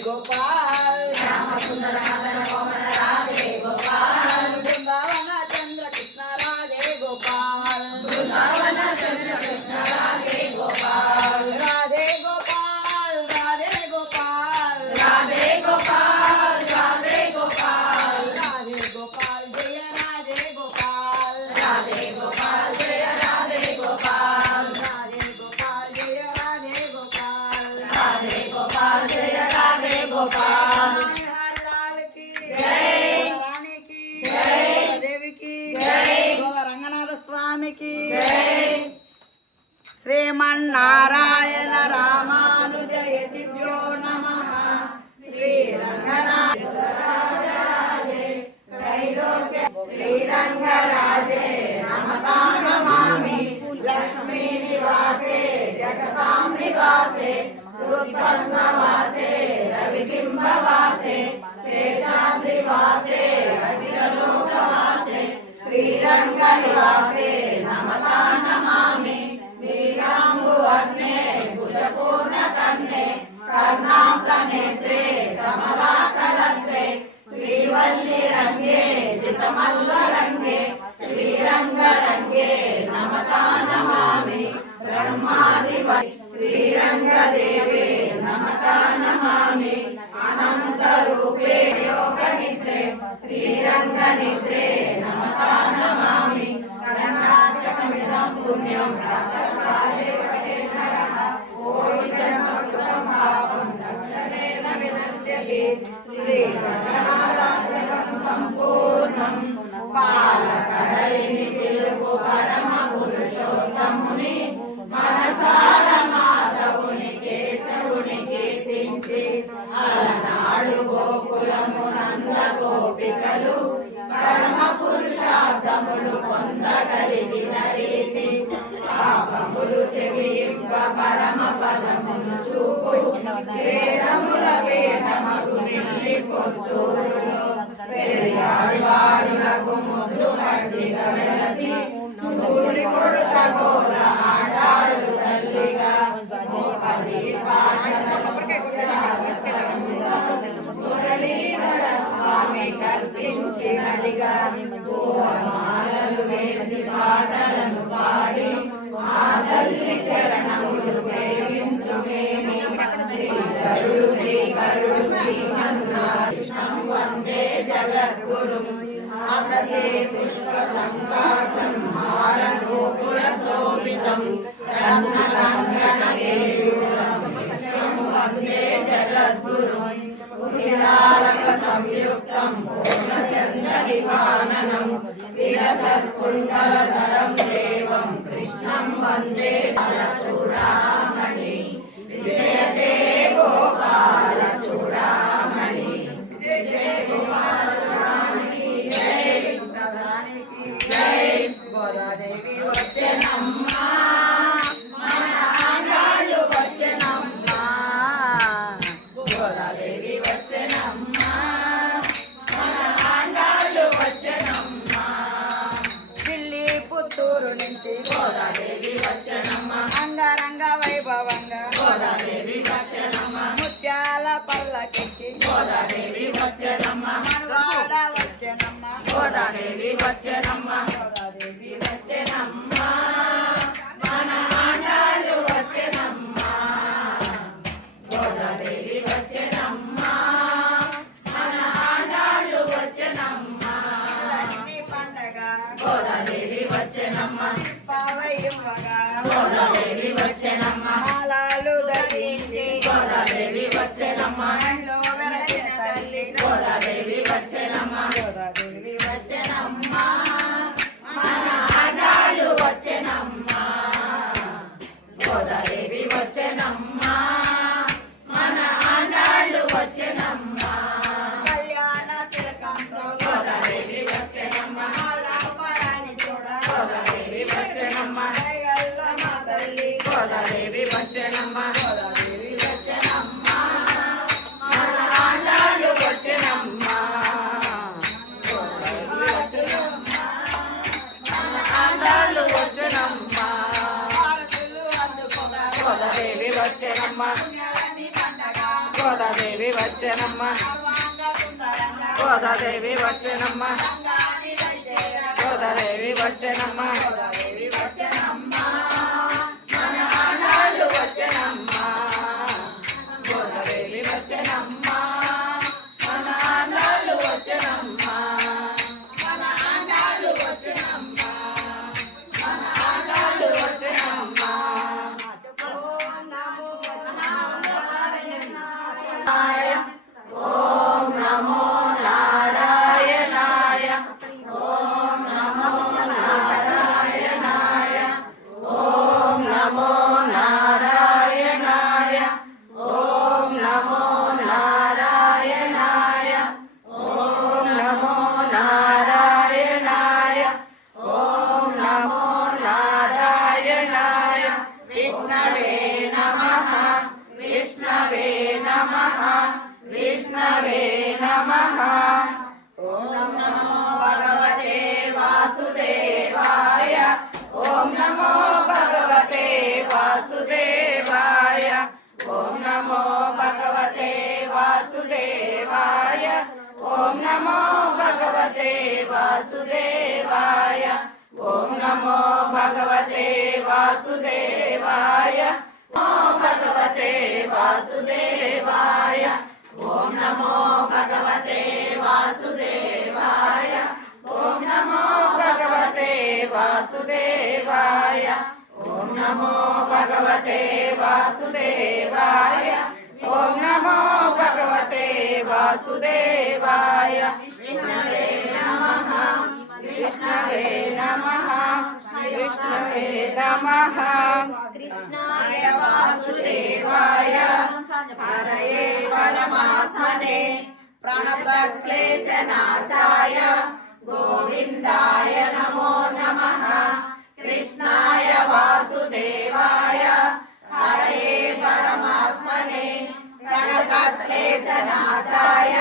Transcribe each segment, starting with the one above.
गोपाल श्याम सुंदर मदन कोमल राधे गोपाल वृंदावन चंद्र कृष्ण राधे गोपाल वृंदावन चंद्र कृष्ण राधे गोपाल राधे गोपाल राधे गोपाल राधे गोपाल राधे गोपाल राधे गोपाल जय राधे गोपाल राधे गोपाल जय राधे गोपाल राधे गोपाल जय राधे गोपाल राधे गोपाल जय राधे गोपाल लाल की जय रानी की जय देवी की जय रंगनाथ स्वामी की जय श्रीमन्नारायण रामानुजयतिभ्यो नमः श्रीरंगनाथराजे श्रीरंगराजे नमता नमामि लक्ष्मी निवासे जगतां निवासे रुद्रवासे रविबिंबवासे शेषाद्रिवासे अखिललोकवासे श्रीरंगनिवासे नमता नमामि नीलाम्बुवर्णे भुजपूर्णकर्णे कर्णान्तनेत्रे कमलाकलत्रे श्रीवल्लिरङ्गे जितमल्लरङ्गे श्रीरङ्गरङ्गे नमता नमामि ब्रह्मादिवै श्रीरङ्गदेवे नमता नमामि अनन्तरूपे योगनिद्रे श्रीरङ्गनिद्रे नमता नमामि रङ्गाष्टकमिदं पुण्यं प्रातःकाले पठे नरः कोटिजन्मकृतं पापं दक्षिणेन विनश्यति श्रीरङ्गनाथाष्टकं सम्पूर्णं पालकडलिनि चिలుకు పరమ పురుషోత్తముని మనసార మాధవుని కేశవుని కీర్తించి అలనాడు గోకులము నంద గోపికలు పరమ పురుషార్థములు పొందగలిగిన రీతి పాపములు శమింప పరమ పదమును చూపు వేదముల పీఠమగు మిల్లి పొత్తూరులో పెరియాళ్వారులకు ముద్దు పట్టిగా వెలసి చూడి కొడుత గోర ఆడాడు తల్లిగా పది మురళీధర స్వామి కల్పించినదిగా పూలమాలలు వేసి పాటలను పాడి ఆ తల్లి చరణములు సేవింతుమేమి శ్రీకరుడు శ్రీకరుడు శ్రీమన్నారాయణం వందే జగద్గురుం అతతే పుష్ప సంహార గోపుర శోభితం రత్నరంగనకేయూరం వందే జగద్గురుం కుటిలాలక సంయుక్తం పూర్ణచంద్రనిపాననం విలసత్కుండలధరం దేవం కృష్ణం వందే చూడామణి విజయతే గోపాల చూడామణి జయ గోపాల చూడామణి జై జై గోదాదేవి వచ్చెనమ్మా మన ఆండాళ్ళు వచ్చెనమ్మా గోదాదేవి వచ్చెనమ్మా మన ఆండాళ్ళు వచ్చెనమ్మా ఢిల్లీ పుత్తూరు నుంచి గోదాదేవి వచ్చెనమ్మా అంగరంగ వైభవంగా గోదాదేవి వచ్చెనమ్మా ముత్యాల పల్లకెక్కి గోదాదేవి వచ్చెనమ్మా మనవాడ వచ్చెనమ్మ గోదాదేవి వచ్చెనమ్మా గోదాదేవి వచ్చెనమ్మా మన ఆండాళ్ళు వచ్చెనమ్మా గోదాదేవి వచ్చెనమ్మా మన ఆండాళ్ళు వచ్చెనమ్మా లక్ష్మీ పండగ గోదాదేవి వచ్చెనమ్మా పావయ్యవగా గోదాదేవి వచ్చెనమ్మా మాలాలు ధరించి గోదాదేవి వచ్చెనమ్మా మనలో వెలసిన తల్లి గోదాదేవి వచ్చెనమ్మా గోదాదేవి వచ్చెనమ్మా గోదాదేవి వచ్చెనమ్మ సర్వాంగ సుందరంగా గోదాదేవి వచ్చెనమ్మ రంగాని దయచేరా గోదాదేవి వచ్చెనమ్మ గోదాదేవి వచ్చెనమ్మ మన ఆనాళ్ళు వచ్చెనమ్మ గోదాదేవి వచ్చెనమ్మ మన ఆనాళ్ళు వచ్చెనమ్మ మన ఆనాళ్ళు వచ్చెనమ్మ మన ఆనాళ్ళు వచ్చెనమ్మ ఓం నమో నారాయణాయ ఓం నమో నారాయణాయ ఓం నమో నారాయణాయ ఓం నమో నారాయణాయ ఓం నమో నారాయణాయ ఓం నమో నారాయణాయ విష్ణవే నమః విష్ణవే నమః విష్ణవే నమః ఓం నమో భగవతే వాసుదేవాయ ఓం నమో భగవతే వాసుదేవాయ ఓం నమో భగవతే వాసుదేవాయ ఓం నమో భగవతే వాసుదేవాయ ఓం నమో భగవతే వాసుదేవాయ ఓం భగవతే వాసుదేవాయ ఓం నమో భగవతే వాసుదేవాయ ఓం నమో భగవతే వాసుదేవాయ ఓం నమో భగవతే వాసుదేవాయ ఓం నమో భగవతే వాసుదేవాయ విష్ణవే నమః విష్ణవే నమః విష్ణవే నమః కృష్ణాయ వాసుదేవాయ హరయే పరమాత్మనే ప్రణతక్లేశనాశాయ గోవిందాయ నమో నమః కృష్ణాయ వాసుదేవాయ హరయే పరమాత్మనే ప్రణతక్లేశనాశాయ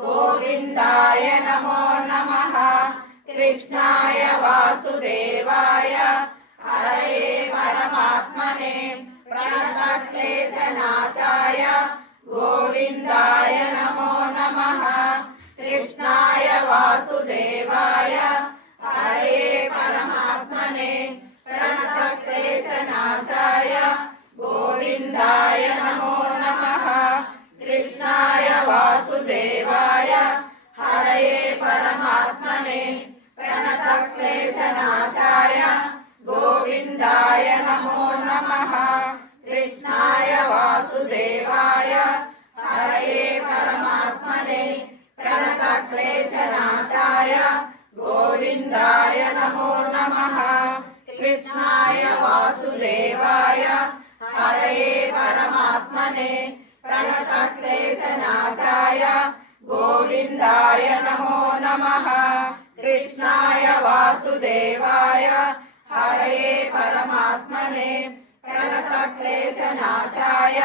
గోవిందాయ నమో నమః కృష్ణాయ వాసుదేవాయ హరయే పరమాత్మనే ప్రణతక్లేశనాశాయ గోవిందాయ నమో నమః కృష్ణాయ వాసుదేవాయ హరయే పరమాత్మనే ప్రణతక్లేశనాశాయ గోవిందాయ నమో నమః కృష్ణాయ వాసుదేవాయ హరయే పరమాత్మనే ప్రణతక్లేశనాశాయ గోవిందాయ నమో నమః కృష్ణాయ వాసుదేవాయ హరయే పరమాత్మనే ప్రణతక్లేశనాశాయ గోవిందాయ నమో నమః కృష్ణాయ వాసుదేవాయ హరయే పరమాత్మనే ప్రణతక్లేశనాశాయ గోవిందాయ నమో నమః కృష్ణాయ వాసుదేవాయ హరయే పరమాత్మనే ప్రణతక్లేశనాశాయ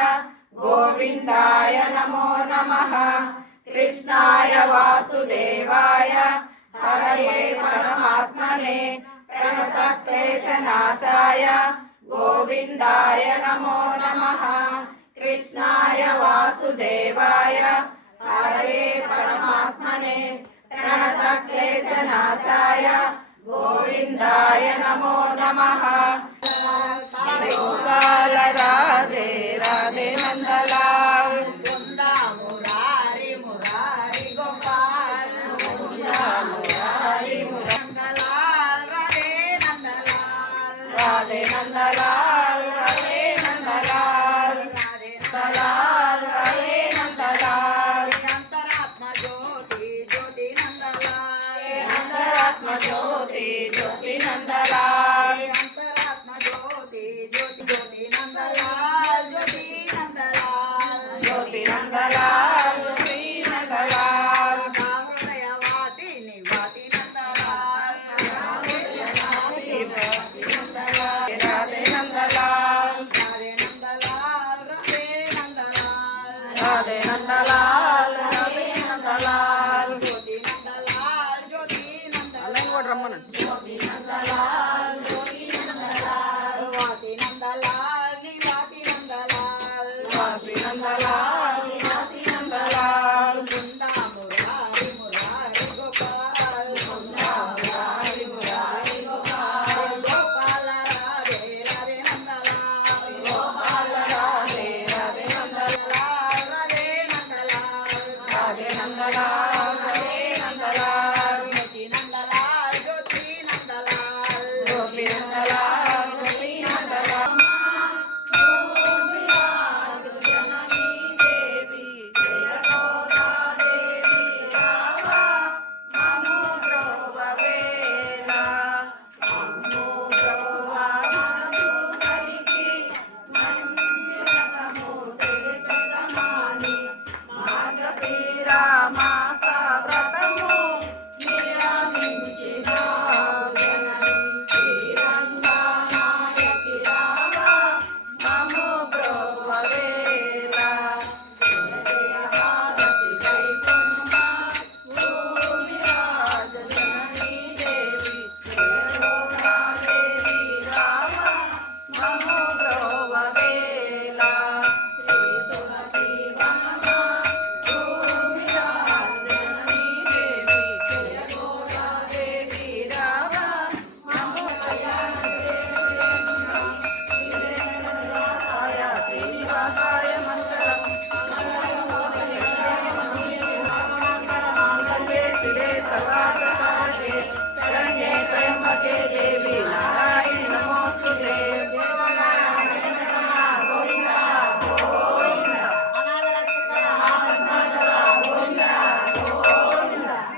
గోవిందాయ నమో నమః కృష్ణాయ వాసుదేవాయ హరయే పరమాత్మనే ప్రణతక్లేశనాశాయ గోవిందాయ నమో నమః కృష్ణాయ వాసుదేవాయ హరయే పరమాత్మనే ప్రణతక్లేశనాశాయ గోవిందాయ నమో నమః గోపాల రాధే రాధే నందలాల్ మురారి మురారి గోపాల్ మురారి నందలాల్ రాధే నందలాల్ రాధే నందలాల్ రాధే నందలాల్ రాధే నందలాల్ రాధే నందలాల్ అంతరాత్మ జ్యోతి జ్యోతి నందలాల్ అంతరాత్మ జ్యోతి జ్యోతి నందలాల్ అంతరాత్మ జ్యోతి జ్యోతి జ్యోతి నందలాల్ జ్యోతి నందలాల్ జ్యోతి నందలాల్ జ్యోతి నందలాల్ హృదయవాతి నివాతి నందలాల్ రాధే నందలాల్ రాధే నందలాల్ రాధే నందలాల్ రాధే నందలాల్ రాధే నందలాల్ జ్యోతి నందలాల్ జ్యోతి నందలాల్ కూడా రమ్మనండి జ్యోతి నందలాల్ జ్యోతి నందలాల్ వాతి నందలాల్ నివాతి నందలాల్ వాసి నందలాల్ వాసి నందలాల్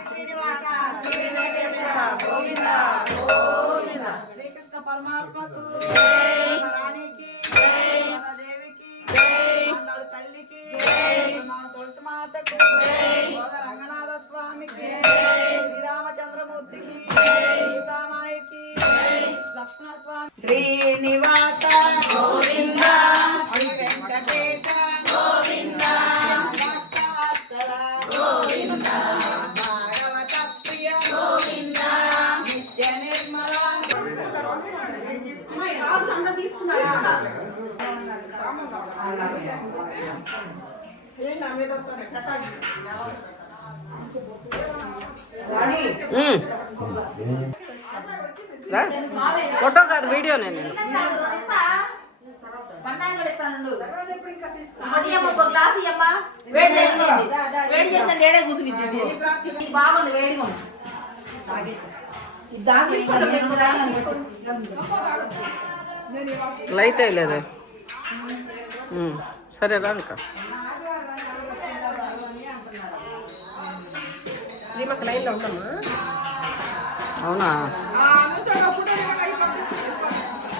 శ్రీనివాస శ్రీ వెంకటేశ్వర గోవింద గోవింద శ్రీకృష్ణ పరమాత్మకు రాణికి దేవికి నాడు తల్లికి నాడు తులసి మాతకు రంగనాథ స్వామికి శ్రీరామచంద్రమూర్తికి సీతామాయికి లక్ష్మణ స్వామి శ్రీనివాస గోవింద శ్రీ వెంకటేశ గోవింద భక్తవత్సల గోవింద భాగవత ప్రియ గోవింద నిత్య నిర్మల ఫోటో కాదు వీడియో నేను బాగుంది వేడిగా ఉంది లైట్ వేయలేదు సరే రా ఇంకా అవునా